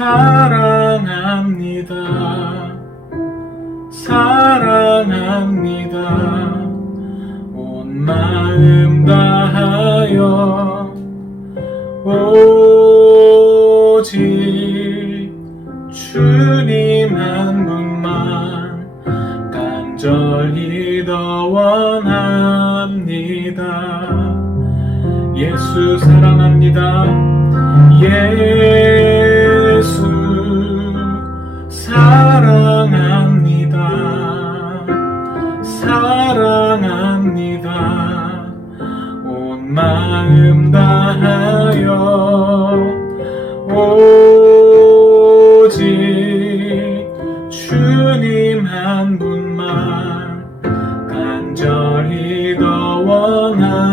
사랑합니다. 사랑합니다. 온 마음 다하여 오직 주님 한 분만 간절히 더 원합니다. 예수 사랑합니다. 예수 사랑합니다. 사랑합니다. 온 마음 다하여 오직 주님 한 분만 간절히 더 원합니다.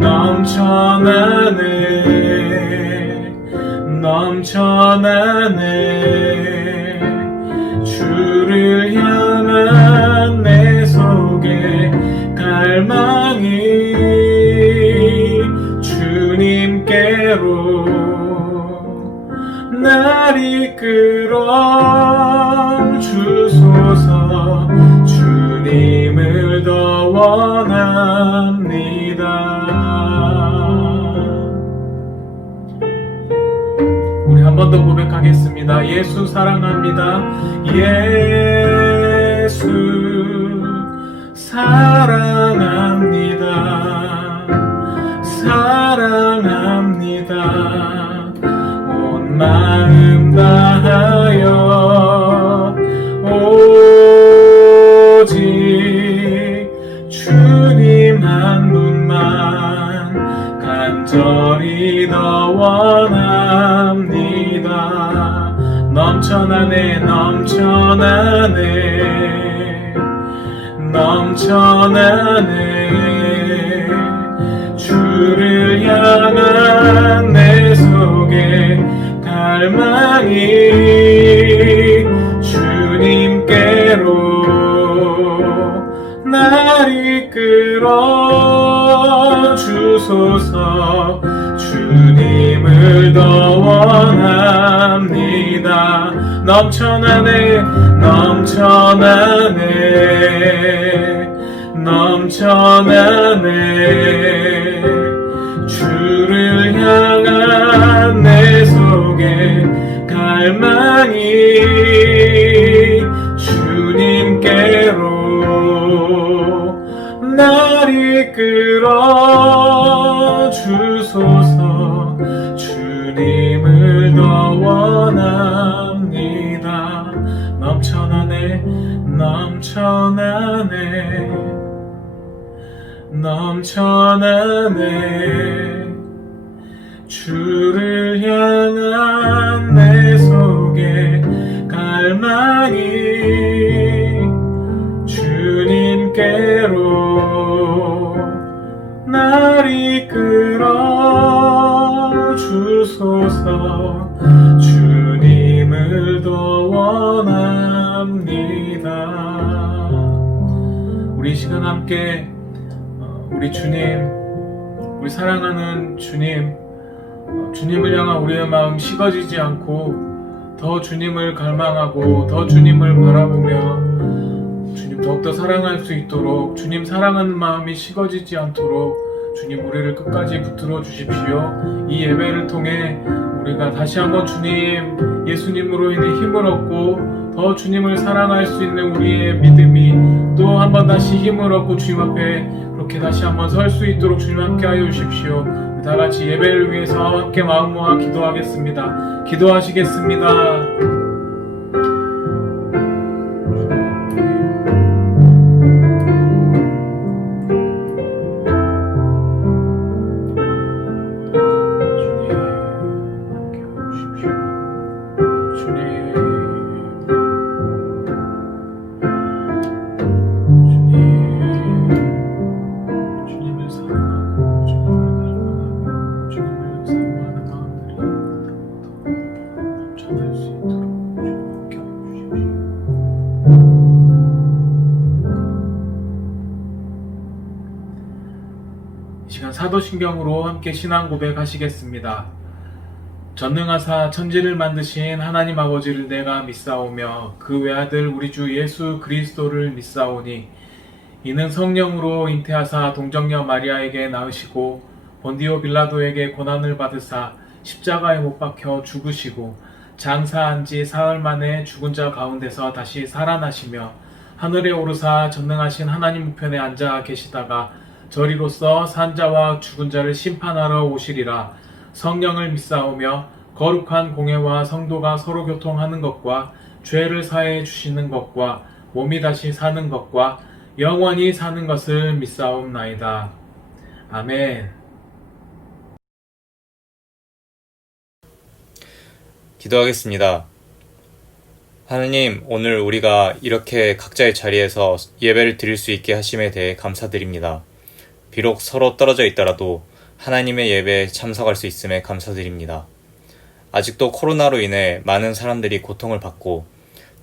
넘쳐나네 주를 향한 내 속에 갈망이 주님께로 날 이끌어 주소서. 주님을 더 원합니다. 우리 한 번 더 고백하겠습니다. 예수 사랑합니다. 예수 사랑합니다. 사랑합니다. 온 마음 다하여 오직 주님 한 분만 간절히 더 원합니다. 넘쳐나네 주를 향한 내 속에 갈망이 주님께로 날 이끌어 주소서. 주님을 더 원합니다. 넘쳐나네 주를 향한 내 속에 갈망이 주님께로 날 이끌어 주소서. 주님을 더 원합니다. 넘쳐나네 주를 향한 내 속에 갈망이 주님께로 날 이끌어 주소서. 주님을 더 원합니다. 우리 시간 함께 우리 주님, 우리 사랑하는 주님, 주님을 향한 우리의 마음 식어지지 않고 더 주님을 갈망하고 더 주님을 바라보며 주님 더욱더 사랑할 수 있도록, 주님 사랑하는 마음이 식어지지 않도록 주님 우리를 끝까지 붙들어 주십시오. 이 예배를 통해 우리가 다시 한번 주님, 예수님으로 인해 힘을 얻고 더 주님을 사랑할 수 있는 우리의 믿음이 또 한번 다시 힘을 얻고 주님 앞에 그렇게 다시 한번 설 수 있도록 주님 함께 하여 주십시오. 다 같이 예배를 위해서 함께 마음 모아 기도하겠습니다. 기도하시겠습니다. 이 시간 사도신경으로 함께 신앙 고백하시겠습니다. 전능하사 천지를 만드신 하나님 아버지를 내가 믿사오며 그 외아들 우리 주 예수 그리스도를 믿사오니 이는 성령으로 잉태하사 동정녀 마리아에게 낳으시고 본디오 빌라도에게 고난을 받으사 십자가에 못 박혀 죽으시고 장사한 지 사흘 만에 죽은 자 가운데서 다시 살아나시며 하늘에 오르사 전능하신 하나님 우편에 앉아 계시다가 저리로서 산자와 죽은 자를 심판하러 오시리라. 성령을 믿사오며 거룩한 공회와 성도가 서로 교통하는 것과 죄를 사해 주시는 것과 몸이 다시 사는 것과 영원히 사는 것을 믿사옵나이다. 아멘. 기도하겠습니다. 하느님, 오늘 우리가 이렇게 각자의 자리에서 예배를 드릴 수 있게 하심에 대해 감사드립니다. 비록 서로 떨어져 있더라도 하나님의 예배에 참석할 수 있음에 감사드립니다. 아직도 코로나로 인해 많은 사람들이 고통을 받고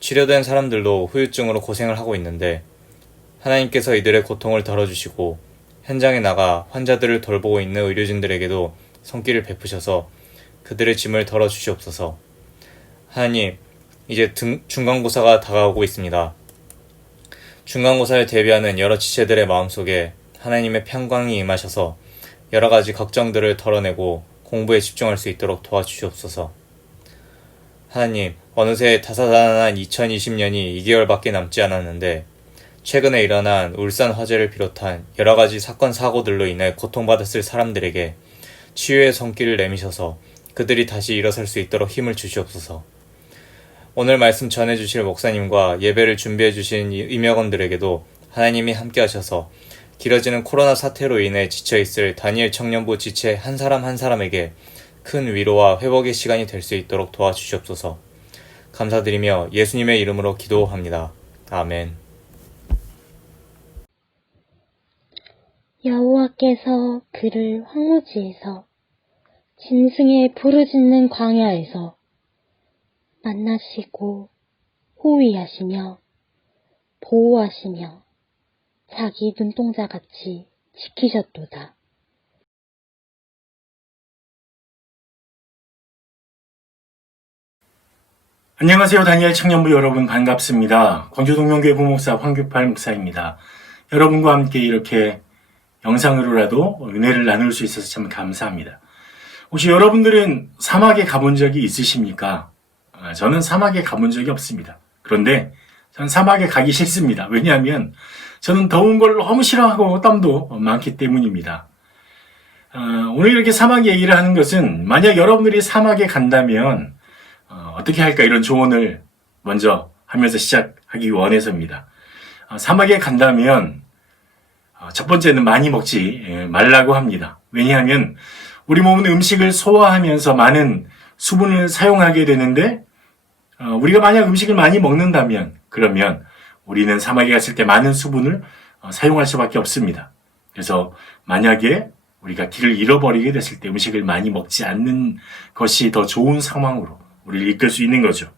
치료된 사람들도 후유증으로 고생을 하고 있는데 하나님께서 이들의 고통을 덜어주시고 현장에 나가 환자들을 돌보고 있는 의료진들에게도 손길을 베푸셔서 그들의 짐을 덜어주시옵소서. 하나님, 이제 중간고사가 다가오고 있습니다. 중간고사를 대비하는 여러 지체들의 마음속에 하나님의 평강이 임하셔서 여러 가지 걱정들을 덜어내고 공부에 집중할 수 있도록 도와주시옵소서. 하나님, 어느새 다사다난한 2020년이 2개월밖에 남지 않았는데 최근에 일어난 울산 화재를 비롯한 여러 가지 사건 사고들로 인해 고통받았을 사람들에게 치유의 손길을 내미셔서 그들이 다시 일어설 수 있도록 힘을 주시옵소서. 오늘 말씀 전해주실 목사님과 예배를 준비해주신 임역원들에게도 하나님이 함께하셔서 길어지는 코로나 사태로 인해 지쳐있을 다니엘 청년부 지체 한 사람 한 사람에게 큰 위로와 회복의 시간이 될 수 있도록 도와주시옵소서. 감사드리며 예수님의 이름으로 기도합니다. 아멘. 여호와께서 그를 황무지에서 짐승의 부르짖는 광야에서 만나시고 호위하시며 보호하시며 자기 눈동자같이 지키셨도다. 안녕하세요. 다니엘 청년부 여러분 반갑습니다. 광주동명교회 부목사 황규팔 목사입니다. 여러분과 함께 이렇게 영상으로라도 은혜를 나눌 수 있어서 참 감사합니다. 혹시 여러분들은 사막에 가본 적이 있으십니까? 저는 사막에 가본 적이 없습니다. 그런데 저는 사막에 가기 싫습니다. 왜냐하면 저는 더운 걸 너무 싫어하고 땀도 많기 때문입니다. 오늘 이렇게 사막 얘기를 하는 것은 만약 여러분들이 사막에 간다면 어떻게 할까 이런 조언을 먼저 하면서 시작하기 원해서입니다. 사막에 간다면 첫 번째는 많이 먹지 말라고 합니다. 왜냐하면 우리 몸은 음식을 소화하면서 많은 수분을 사용하게 되는데 우리가 만약 음식을 많이 먹는다면 그러면 우리는 사막에 갔을 때 많은 수분을 사용할 수밖에 없습니다. 그래서 만약에 우리가 길을 잃어버리게 됐을 때 음식을 많이 먹지 않는 것이 더 좋은 상황으로 우리를 이끌 수 있는 거죠.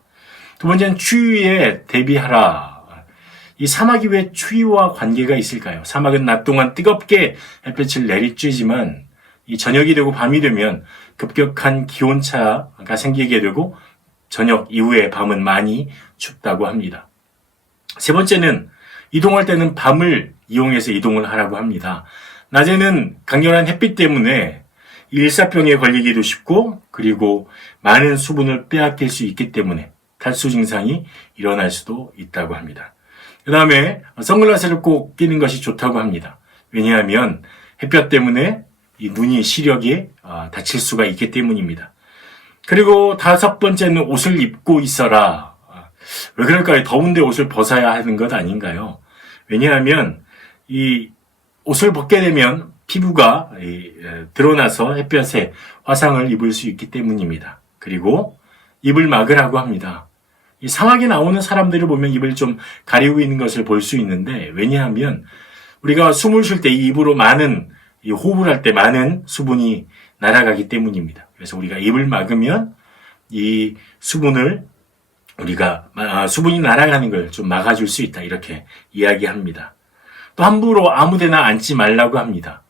두 번째는 추위에 대비하라. 이 사막이 왜 추위와 관계가 있을까요? 사막은 낮 동안 뜨겁게 햇볕을 내리쬐지만 이 저녁이 되고 밤이 되면 급격한 기온차가 생기게 되고 저녁 이후에 밤은 많이 춥다고 합니다. 세 번째는 이동할 때는 밤을 이용해서 이동을 하라고 합니다. 낮에는 강렬한 햇빛 때문에 일사병에 걸리기도 쉽고 그리고 많은 수분을 빼앗길 수 있기 때문에 탈수 증상이 일어날 수도 있다고 합니다. 그 다음에 선글라스를 꼭 끼는 것이 좋다고 합니다. 왜냐하면 햇볕 때문에 이 눈이 시력에 다칠 수가 있기 때문입니다. 그리고 다섯 번째는 옷을 입고 있어라. 왜 그럴까요? 더운데 옷을 벗어야 하는 것 아닌가요? 왜냐하면 이 옷을 벗게 되면 피부가 드러나서 햇볕에 화상을 입을 수 있기 때문입니다. 그리고 입을 막으라고 합니다. 이 사막에 나오는 사람들을 보면 입을 좀 가리고 있는 것을 볼 수 있는데 왜냐하면 우리가 숨을 쉴 때 이 입으로 많은 호흡을 할 때 많은 수분이 날아가기 때문입니다. 그래서 우리가 입을 막으면 이 수분을 우리가 수분이 날아가는 걸 좀 막아줄 수 있다 이렇게 이야기합니다. 또 함부로 아무데나 앉지 말라고 합니다.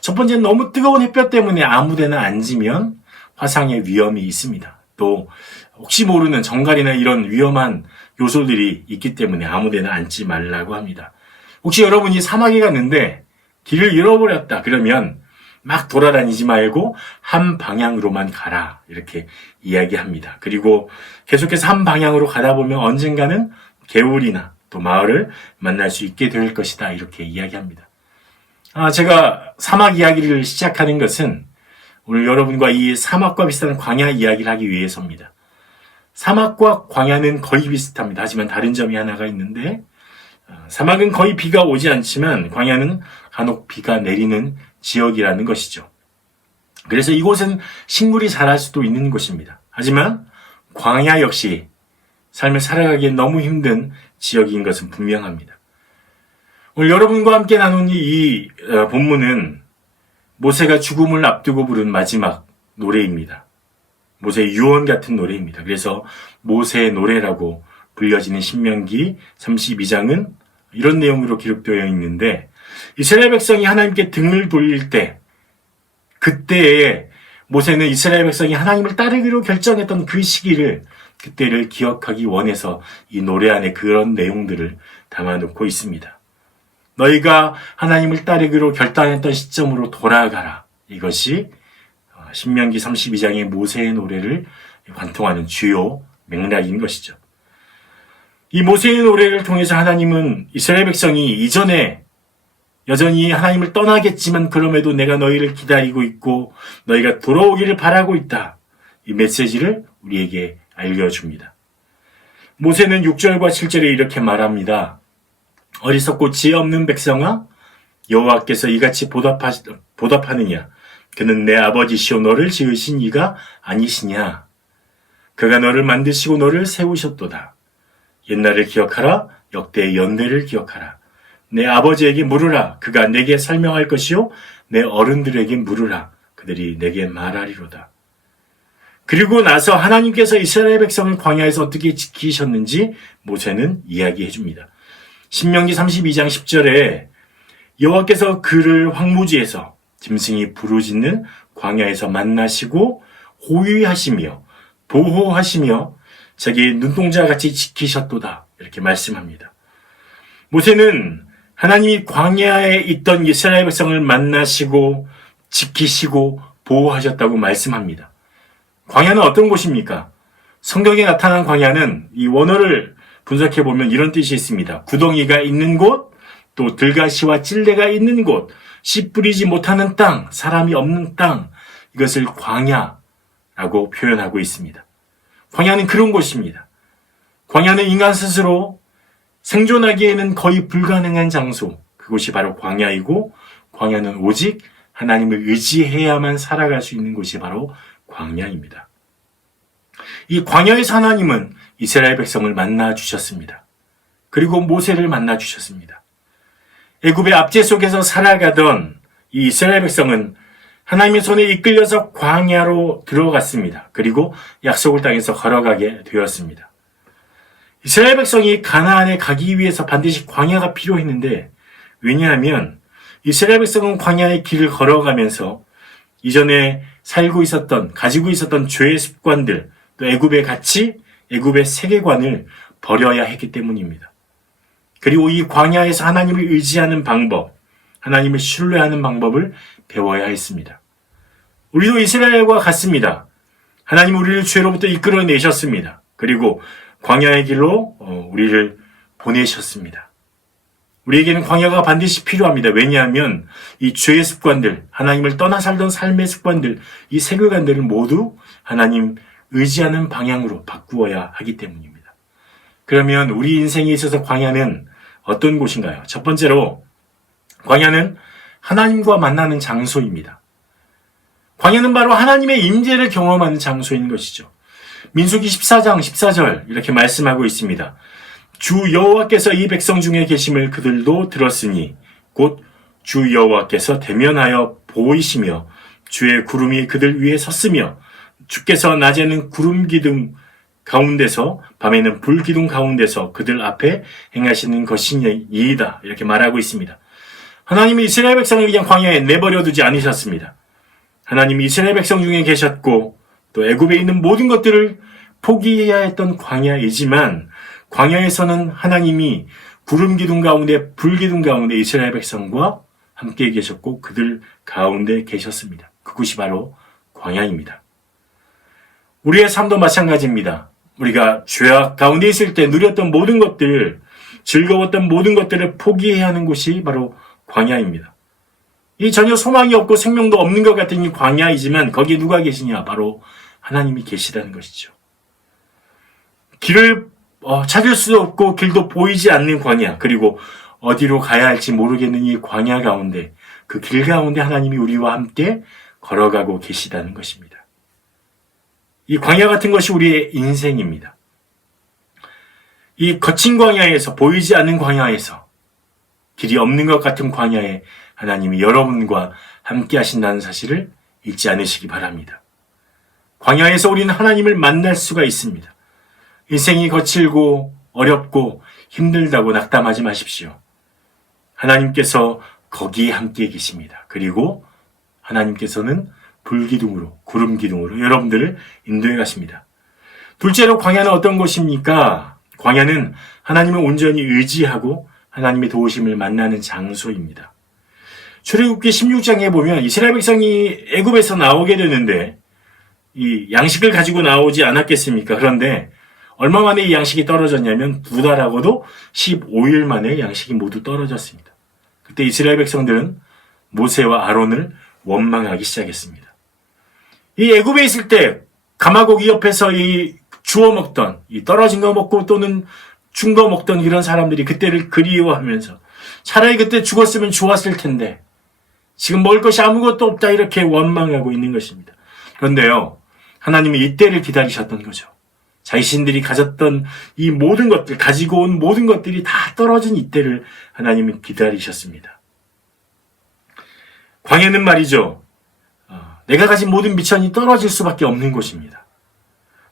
첫 번째는 너무 뜨거운 햇볕 때문에 아무데나 앉으면 화상의 위험이 있습니다. 또 혹시 모르는 정갈이나 이런 위험한 요소들이 있기 때문에 아무데나 앉지 말라고 합니다. 혹시 여러분이 사막에 갔는데 길을 잃어버렸다 그러면 막 돌아다니지 말고 한 방향으로만 가라 이렇게 이야기합니다. 그리고 계속해서 한 방향으로 가다 보면 언젠가는 개울이나 또 마을을 만날 수 있게 될 것이다 이렇게 이야기합니다. 제가 사막 이야기를 시작하는 것은 오늘 여러분과 이 사막과 비슷한 광야 이야기를 하기 위해서입니다. 사막과 광야는 거의 비슷합니다. 하지만 다른 점이 하나가 있는데 사막은 거의 비가 오지 않지만 광야는 간혹 비가 내리는 지역이라는 것이죠. 그래서 이곳은 식물이 자랄 수도 있는 곳입니다. 하지만 광야 역시 삶을 살아가기에 너무 힘든 지역인 것은 분명합니다. 오늘 여러분과 함께 나눈 이 본문은 모세가 죽음을 앞두고 부른 마지막 노래입니다. 모세의 유언 같은 노래입니다. 그래서 모세의 노래라고 불려지는 신명기 32장은 이런 내용으로 기록되어 있는데 이스라엘 백성이 하나님께 등을 돌릴 때 그때에 모세는 이스라엘 백성이 하나님을 따르기로 결정했던 그 시기를 그때를 기억하기 원해서 이 노래 안에 그런 내용들을 담아놓고 있습니다. 너희가 하나님을 따르기로 결단했던 시점으로 돌아가라. 이것이 신명기 32장의 모세의 노래를 관통하는 주요 맥락인 것이죠. 이 모세의 노래를 통해서 하나님은 이스라엘 백성이 이전에 여전히 하나님을 떠나겠지만 그럼에도 내가 너희를 기다리고 있고 너희가 돌아오기를 바라고 있다. 이 메시지를 우리에게 알려줍니다. 모세는 6절과 7절에 이렇게 말합니다. 어리석고 지혜 없는 백성아 여호와께서 이같이 보답하느냐 그는 내 아버지시오 너를 지으신 이가 아니시냐 그가 너를 만드시고 너를 세우셨도다. 옛날을 기억하라 역대의 연대를 기억하라. 내 아버지에게 물으라 그가 내게 설명할 것이요 내 어른들에게 물으라 그들이 내게 말하리로다. 그리고 나서 하나님께서 이스라엘 백성을 광야에서 어떻게 지키셨는지 모세는 이야기해 줍니다. 신명기 32장 10절에 여호와께서 그를 황무지에서 짐승이 부르짖는 광야에서 만나시고 호위하시며 보호하시며 자기의 눈동자같이 지키셨도다 이렇게 말씀합니다. 모세는 하나님이 광야에 있던 이스라엘 백성을 만나시고 지키시고 보호하셨다고 말씀합니다. 광야는 어떤 곳입니까? 성경에 나타난 광야는 이 원어를 분석해 보면 이런 뜻이 있습니다. 구덩이가 있는 곳, 또 들가시와 찔레가 있는 곳, 씨 뿌리지 못하는 땅, 사람이 없는 땅, 이것을 광야라고 표현하고 있습니다. 광야는 그런 곳입니다. 광야는 인간 스스로 생존하기에는 거의 불가능한 장소, 그곳이 바로 광야이고 광야는 오직 하나님을 의지해야만 살아갈 수 있는 곳이 바로 광야입니다. 이 광야에서 하나님은 이스라엘 백성을 만나 주셨습니다. 그리고 모세를 만나 주셨습니다. 애굽의 압제 속에서 살아가던 이 이스라엘 백성은 하나님의 손에 이끌려서 광야로 들어갔습니다. 그리고 약속을 땅에서 걸어가게 되었습니다. 이스라엘 백성이 가나안에 가기 위해서 반드시 광야가 필요했는데 왜냐하면 이스라엘 백성은 광야의 길을 걸어가면서 이전에 가지고 있었던 죄의 습관들, 또 애굽의 가치, 애굽의 세계관을 버려야 했기 때문입니다. 그리고 이 광야에서 하나님을 의지하는 방법, 하나님을 신뢰하는 방법을 배워야 했습니다. 우리도 이스라엘과 같습니다. 하나님 우리를 죄로부터 이끌어내셨습니다. 그리고 광야의 길로 우리를 보내셨습니다. 우리에게는 광야가 반드시 필요합니다. 왜냐하면 이 죄의 습관들, 하나님을 떠나 살던 삶의 습관들, 이 세계관들을 모두 하나님 의지하는 방향으로 바꾸어야 하기 때문입니다. 그러면 우리 인생에 있어서 광야는 어떤 곳인가요? 첫 번째로 광야는 하나님과 만나는 장소입니다. 광야는 바로 하나님의 임재를 경험하는 장소인 것이죠. 민수기 14장 14절 이렇게 말씀하고 있습니다. 주 여호와께서 이 백성 중에 계심을 그들도 들었으니 곧 주 여호와께서 대면하여 보이시며 주의 구름이 그들 위에 섰으며 주께서 낮에는 구름 기둥 가운데서 밤에는 불 기둥 가운데서 그들 앞에 행하시는 것이니이다 이렇게 말하고 있습니다. 하나님이 이스라엘 백성을 그냥 광야에 내버려 두지 않으셨습니다. 하나님이 이스라엘 백성 중에 계셨고 또 애굽에 있는 모든 것들을 포기해야 했던 광야이지만 광야에서는 하나님이 구름 기둥 가운데 불 기둥 가운데 이스라엘 백성과 함께 계셨고 그들 가운데 계셨습니다. 그곳이 바로 광야입니다. 우리의 삶도 마찬가지입니다. 우리가 죄악 가운데 있을 때 누렸던 모든 것들, 즐거웠던 모든 것들을 포기해야 하는 곳이 바로 광야입니다. 이 전혀 소망이 없고 생명도 없는 것 같은 이 광야이지만 거기에 누가 계시냐? 바로 하나님이 계시다는 것이죠. 길을 찾을 수 없고 길도 보이지 않는 광야, 그리고 어디로 가야 할지 모르겠는 이 광야 가운데, 그 길 가운데 하나님이 우리와 함께 걸어가고 계시다는 것입니다. 이 광야 같은 것이 우리의 인생입니다. 이 거친 광야에서, 보이지 않는 광야에서, 길이 없는 것 같은 광야에 하나님이 여러분과 함께 하신다는 사실을 잊지 않으시기 바랍니다. 광야에서 우리는 하나님을 만날 수가 있습니다. 인생이 거칠고 어렵고 힘들다고 낙담하지 마십시오. 하나님께서 거기에 함께 계십니다. 그리고 하나님께서는 불기둥으로, 구름 기둥으로 여러분들을 인도해 가십니다. 둘째로 광야는 어떤 곳입니까? 광야는 하나님을 온전히 의지하고 하나님의 도우심을 만나는 장소입니다. 출애굽기 16장에 보면 이스라엘 백성이 애굽에서 나오게 되는데 이 양식을 가지고 나오지 않았겠습니까? 그런데 얼마 만에 이 양식이 떨어졌냐면 2달하고도 15일 만에 양식이 모두 떨어졌습니다. 그때 이스라엘 백성들은 모세와 아론을 원망하기 시작했습니다. 이 애굽에 있을 때 가마고기 옆에서 이 주워 먹던, 이 떨어진 거 먹고 또는 준 거 먹던 이런 사람들이 그때를 그리워하면서 차라리 그때 죽었으면 좋았을 텐데 지금 먹을 것이 아무것도 없다 이렇게 원망하고 있는 것입니다. 그런데요, 하나님이 이때를 기다리셨던 거죠. 자신들이 가졌던 이 모든 것들, 가지고 온 모든 것들이 다 떨어진 이때를 하나님이 기다리셨습니다. 광야는 말이죠, 내가 가진 모든 미천이 떨어질 수밖에 없는 곳입니다.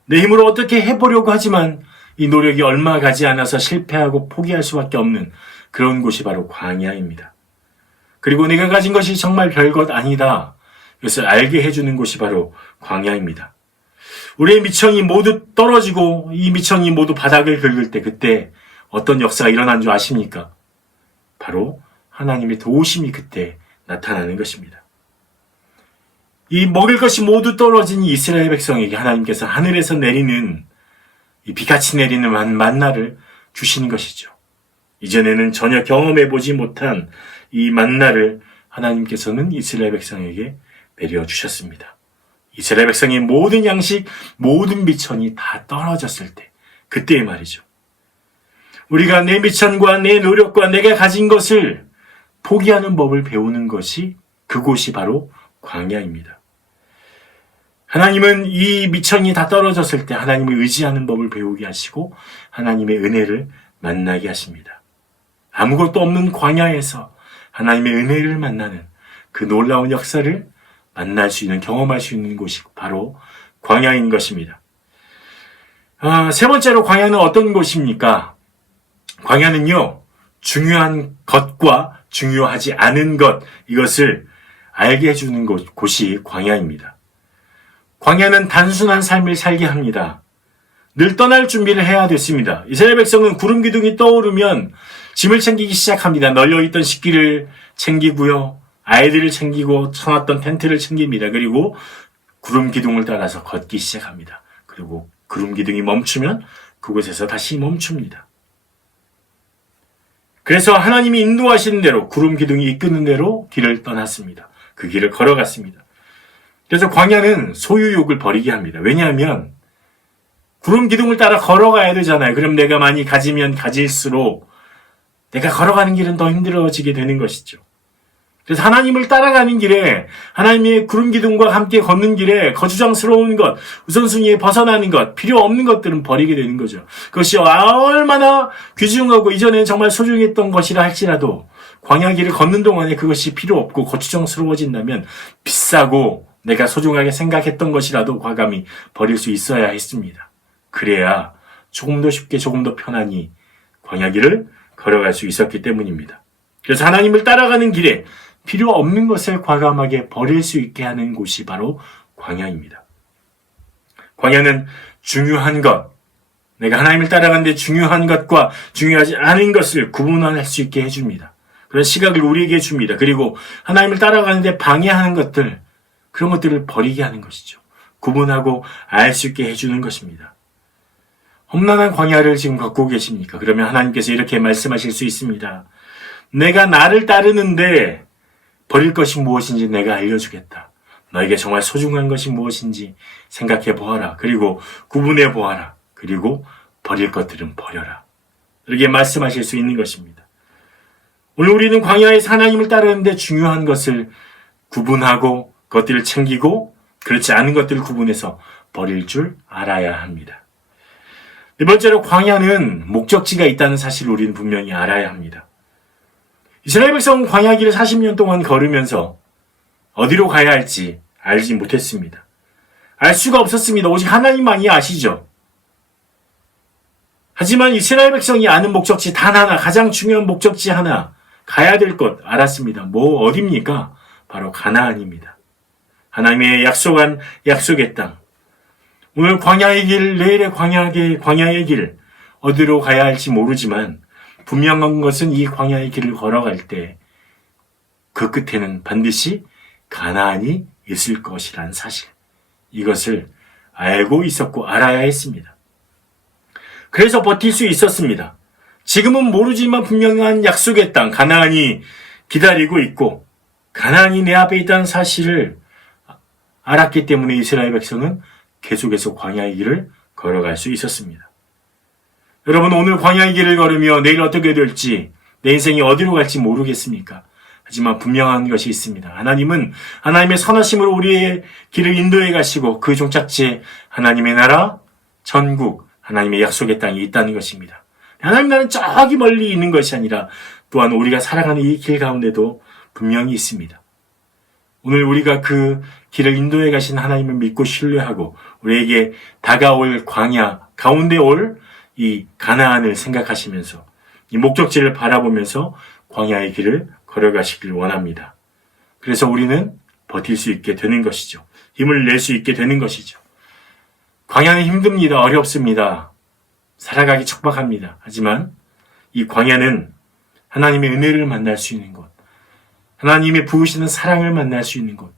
내 힘으로 어떻게 해보려고 하지만 이 노력이 얼마 가지 않아서 실패하고 포기할 수밖에 없는 그런 곳이 바로 광야입니다. 그리고 내가 가진 것이 정말 별것 아니다, 이것을 알게 해주는 곳이 바로 광야입니다. 우리의 미천이 모두 떨어지고 이 미천이 모두 바닥을 긁을 때 그때 어떤 역사가 일어난 줄 아십니까? 바로 하나님의 도우심이 그때 나타나는 것입니다. 이 먹을 것이 모두 떨어진 이스라엘 백성에게 하나님께서 하늘에서 내리는 이 비같이 내리는 만나를 주시는 것이죠. 이전에는 전혀 경험해보지 못한 이 만나를 하나님께서는 이스라엘 백성에게 내려주셨습니다. 이스라엘 백성의 모든 양식, 모든 미천이 다 떨어졌을 때, 그때의 말이죠. 우리가 내 미천과 내 노력과 내가 가진 것을 포기하는 법을 배우는 것이 그곳이 바로 광야입니다. 하나님은 이 미천이 다 떨어졌을 때 하나님을 의지하는 법을 배우게 하시고 하나님의 은혜를 만나게 하십니다. 아무것도 없는 광야에서 하나님의 은혜를 만나는 그 놀라운 역사를 만날 수 있는, 경험할 수 있는 곳이 바로 광야인 것입니다. 세 번째로 광야는 어떤 곳입니까? 광야는요, 중요한 것과 중요하지 않은 것, 이것을 알게 해주는 곳이 광야입니다. 광야는 단순한 삶을 살게 합니다. 늘 떠날 준비를 해야 됐습니다. 이스라엘 백성은 구름 기둥이 떠오르면 짐을 챙기기 시작합니다. 널려있던 식기를 챙기고요, 아이들을 챙기고 쳐놨던 텐트를 챙깁니다. 그리고 구름 기둥을 따라서 걷기 시작합니다. 그리고 구름 기둥이 멈추면 그곳에서 다시 멈춥니다. 그래서 하나님이 인도하시는 대로, 구름 기둥이 이끄는 대로 길을 떠났습니다. 그 길을 걸어갔습니다. 그래서 광야는 소유욕을 버리게 합니다. 왜냐하면 구름 기둥을 따라 걸어가야 되잖아요. 그럼 내가 많이 가지면 가질수록 내가 걸어가는 길은 더 힘들어지게 되는 것이죠. 그래서 하나님을 따라가는 길에, 하나님의 구름 기둥과 함께 걷는 길에 거추장스러운 것, 우선순위에 벗어나는 것, 필요 없는 것들은 버리게 되는 거죠. 그것이 얼마나 귀중하고 이전에는 정말 소중했던 것이라 할지라도 광야 길을 걷는 동안에 그것이 필요 없고 거추장스러워진다면 비싸고 내가 소중하게 생각했던 것이라도 과감히 버릴 수 있어야 했습니다. 그래야 조금 더 쉽게, 조금 더 편안히 광야 길을 걸어갈 수 있었기 때문입니다. 그래서 하나님을 따라가는 길에 필요 없는 것을 과감하게 버릴 수 있게 하는 곳이 바로 광야입니다. 광야는 중요한 것, 내가 하나님을 따라가는데 중요한 것과 중요하지 않은 것을 구분할 수 있게 해줍니다. 그런 시각을 우리에게 줍니다. 그리고 하나님을 따라가는데 방해하는 것들, 그런 것들을 버리게 하는 것이죠. 구분하고 알 수 있게 해주는 것입니다. 험난한 광야를 지금 겪고 계십니까? 그러면 하나님께서 이렇게 말씀하실 수 있습니다. 내가 나를 따르는데 버릴 것이 무엇인지 내가 알려주겠다. 너에게 정말 소중한 것이 무엇인지 생각해 보아라. 그리고 구분해 보아라. 그리고 버릴 것들은 버려라. 이렇게 말씀하실 수 있는 것입니다. 오늘 우리는 광야에서 하나님을 따르는데 중요한 것을 구분하고 그것들을 챙기고 그렇지 않은 것들을 구분해서 버릴 줄 알아야 합니다. 네 번째로 광야는 목적지가 있다는 사실을 우리는 분명히 알아야 합니다. 이스라엘 백성은 광야 길을 40년 동안 걸으면서 어디로 가야 할지 알지 못했습니다. 알 수가 없었습니다. 오직 하나님만이 아시죠. 하지만 이스라엘 백성이 아는 목적지 단 하나, 가장 중요한 목적지 하나, 가야 될 곳 알았습니다. 뭐 어디입니까? 바로 가나안입니다. 하나님의 약속한 약속의 땅. 오늘 광야의 길, 내일의 광야의 길, 어디로 가야 할지 모르지만 분명한 것은 이 광야의 길을 걸어갈 때 그 끝에는 반드시 가나안이 있을 것이란 사실. 이것을 알고 있었고 알아야 했습니다. 그래서 버틸 수 있었습니다. 지금은 모르지만 분명한 약속의 땅, 가나안이 기다리고 있고 가나안이 내 앞에 있다는 사실을 알았기 때문에 이스라엘 백성은 계속해서 광야의 길을 걸어갈 수 있었습니다. 여러분, 오늘 광야의 길을 걸으며 내일 어떻게 될지, 내 인생이 어디로 갈지 모르겠습니까? 하지만 분명한 것이 있습니다. 하나님은 하나님의 선하심으로 우리의 길을 인도해 가시고 그 종착지에 하나님의 나라, 천국, 하나님의 약속의 땅이 있다는 것입니다. 하나님 나라는 저기 멀리 있는 것이 아니라 또한 우리가 살아가는 이 길 가운데도 분명히 있습니다. 오늘 우리가 그 길을 인도해 가신 하나님을 믿고 신뢰하고 우리에게 다가올 광야 가운데 올 이 가나안을 생각하시면서 이 목적지를 바라보면서 광야의 길을 걸어가시길 원합니다. 그래서 우리는 버틸 수 있게 되는 것이죠. 힘을 낼 수 있게 되는 것이죠. 광야는 힘듭니다. 어렵습니다. 살아가기 척박합니다. 하지만 이 광야는 하나님의 은혜를 만날 수 있는 곳, 하나님의 부으시는 사랑을 만날 수 있는 곳,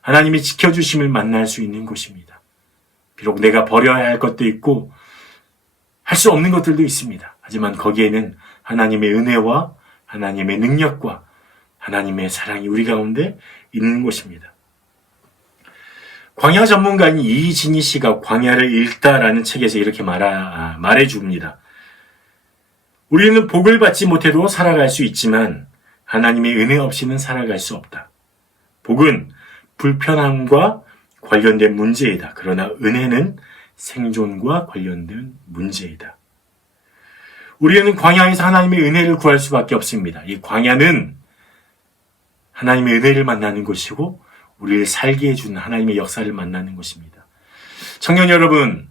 하나님의 지켜주심을 만날 수 있는 곳입니다. 비록 내가 버려야 할 것도 있고 할 수 없는 것들도 있습니다. 하지만 거기에는 하나님의 은혜와 하나님의 능력과 하나님의 사랑이 우리 가운데 있는 곳입니다. 광야 전문가인 이진희 씨가 광야를 읽다라는 책에서 이렇게 말해줍니다. 우리는 복을 받지 못해도 살아갈 수 있지만 하나님의 은혜 없이는 살아갈 수 없다. 복은 불편함과 관련된 문제이다. 그러나 은혜는 생존과 관련된 문제이다. 우리는 광야에서 하나님의 은혜를 구할 수밖에 없습니다. 이 광야는 하나님의 은혜를 만나는 곳이고 우리를 살게 해주는 하나님의 역사를 만나는 곳입니다. 청년 여러분,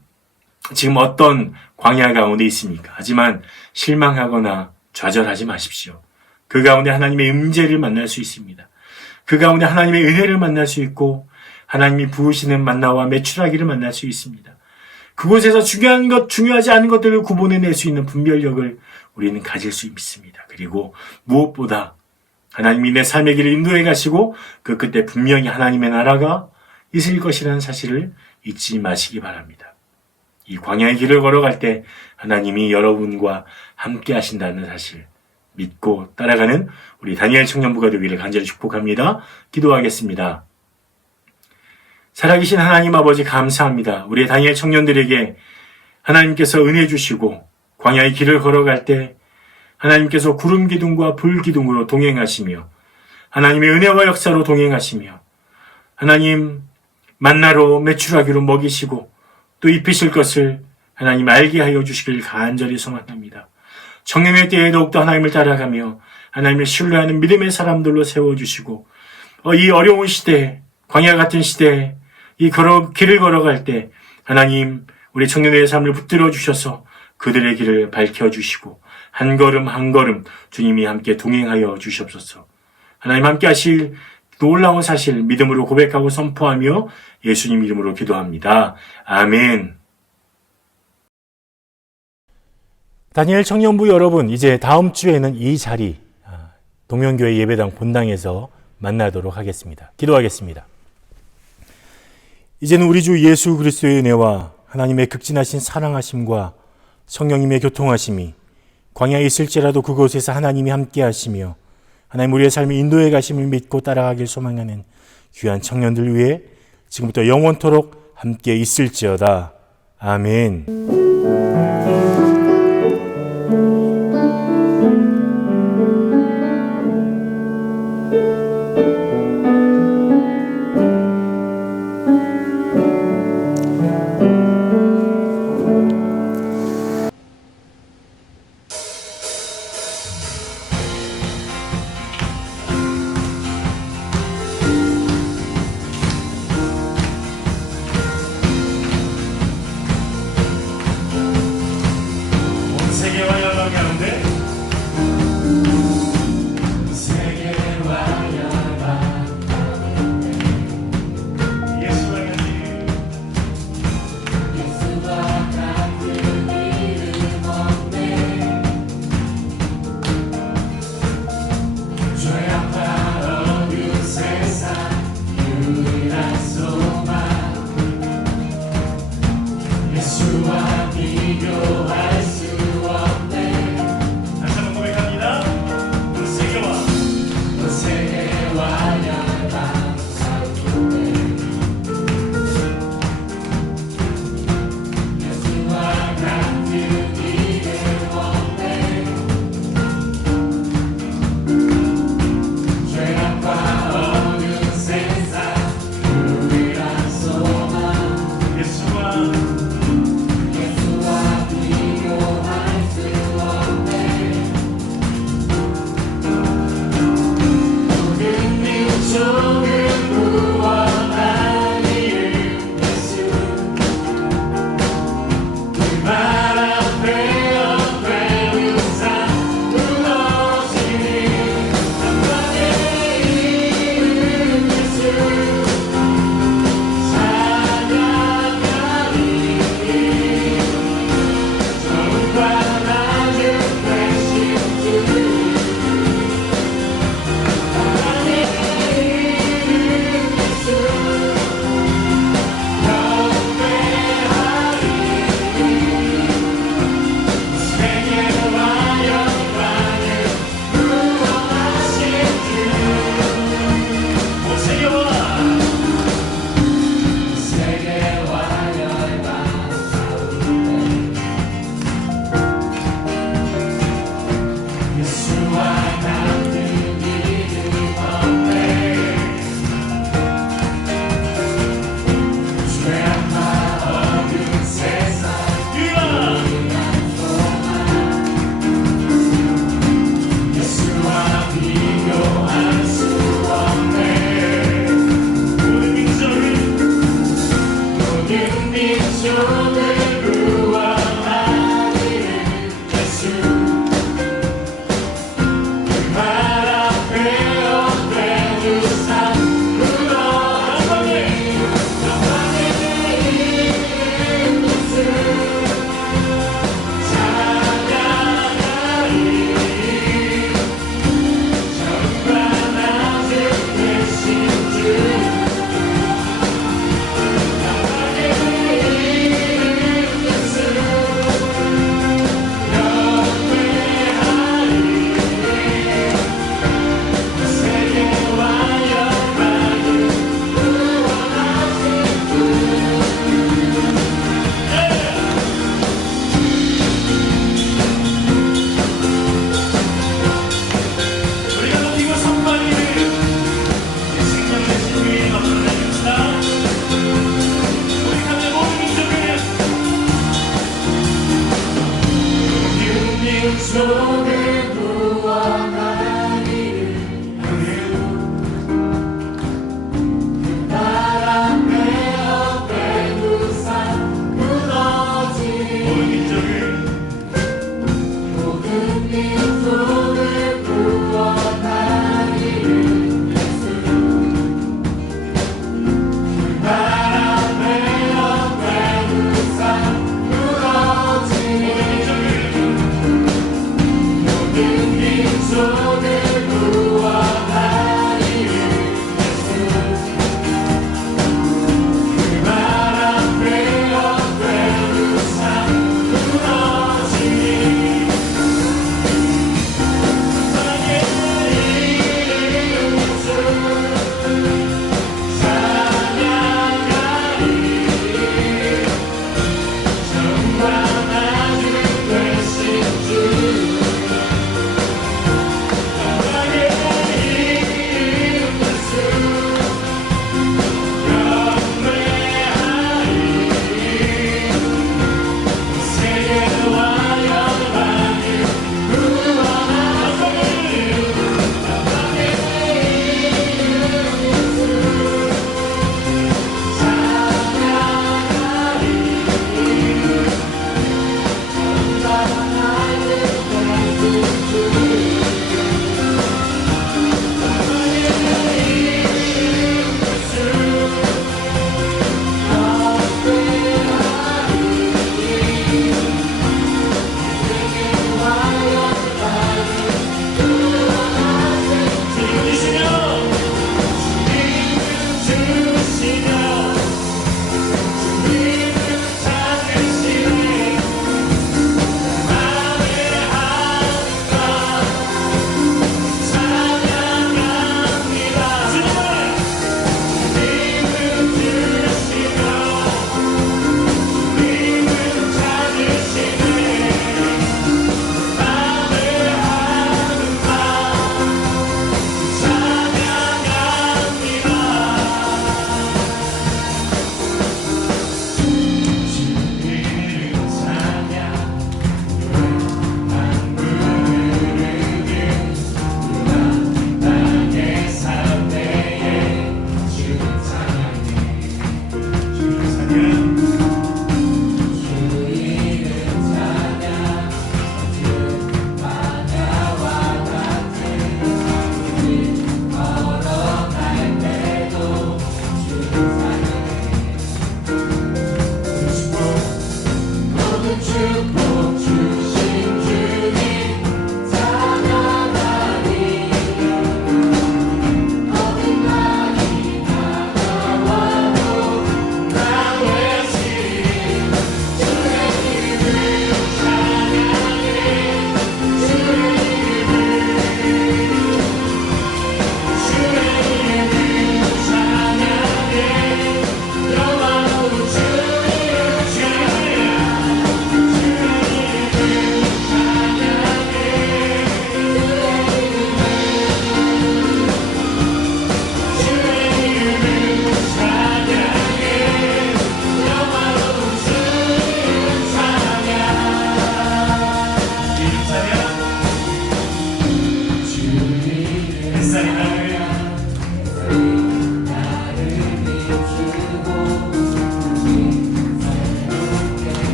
지금 어떤 광야 가운데 있습니까? 하지만 실망하거나 좌절하지 마십시오. 그 가운데 하나님의 임재를 만날 수 있습니다. 그 가운데 하나님의 은혜를 만날 수 있고 하나님이 부으시는 만나와 메추라기를 만날 수 있습니다. 그곳에서 중요한 것, 중요하지 않은 것들을 구분해낼 수 있는 분별력을 우리는 가질 수 있습니다. 그리고 무엇보다 하나님이 내 삶의 길을 인도해 가시고 그 끝에 분명히 하나님의 나라가 있을 것이라는 사실을 잊지 마시기 바랍니다. 이 광야의 길을 걸어갈 때 하나님이 여러분과 함께 하신다는 사실 믿고 따라가는 우리 다니엘 청년부가 되기를 간절히 축복합니다. 기도하겠습니다. 살아계신 하나님 아버지 감사합니다. 우리 다니엘 청년들에게 하나님께서 은혜 주시고 광야의 길을 걸어갈 때 하나님께서 구름 기둥과 불 기둥으로 동행하시며 하나님의 은혜와 역사로 동행하시며 하나님 만나로 메추라기로 먹이시고 또 입히실 것을 하나님 알게 하여 주시길 간절히 소망합니다. 청년의 때에 더욱더 하나님을 따라가며 하나님을 신뢰하는 믿음의 사람들로 세워주시고 이 어려운 시대에 광야 같은 시대에 이 길을 걸어갈 때 하나님 우리 청년의 삶을 붙들어 주셔서 그들의 길을 밝혀주시고 한 걸음 한 걸음 주님이 함께 동행하여 주시옵소서. 하나님 함께 하실 놀라운 사실 믿음으로 고백하고 선포하며 예수님 이름으로 기도합니다. 아멘. 다니엘 청년부 여러분, 이제 다음 주에는 이 자리 동명교회 예배당 본당에서 만나도록 하겠습니다. 기도하겠습니다. 이제는 우리 주 예수 그리스도의 은혜와 하나님의 극진하신 사랑하심과 성령님의 교통하심이 광야에 있을지라도 그곳에서 하나님이 함께 하시며 하나님 우리의 삶의 인도해 가심을 믿고 따라가길 소망하는 귀한 청년들 위해 지금부터 영원토록 함께 있을지어다. 아멘. 세계와 열방 가운데 세계와 열방 예수와 같은 이름 없네 죄악과 어두운 세상 유일한 소망 예수와 비교할 수 다시 한번 고백합니다. 그 세계와 열방 가운데 예수와 같은 이름 없네 죄악과 어두운 세상 유일한 소망 예수와 비교할 수 조금 무언한 이름 예수 그말 앞에 어깨 우상 무너지니 한번의 이름 예수 찬양하리 처음과 낮은 대신 주 예수와 비교할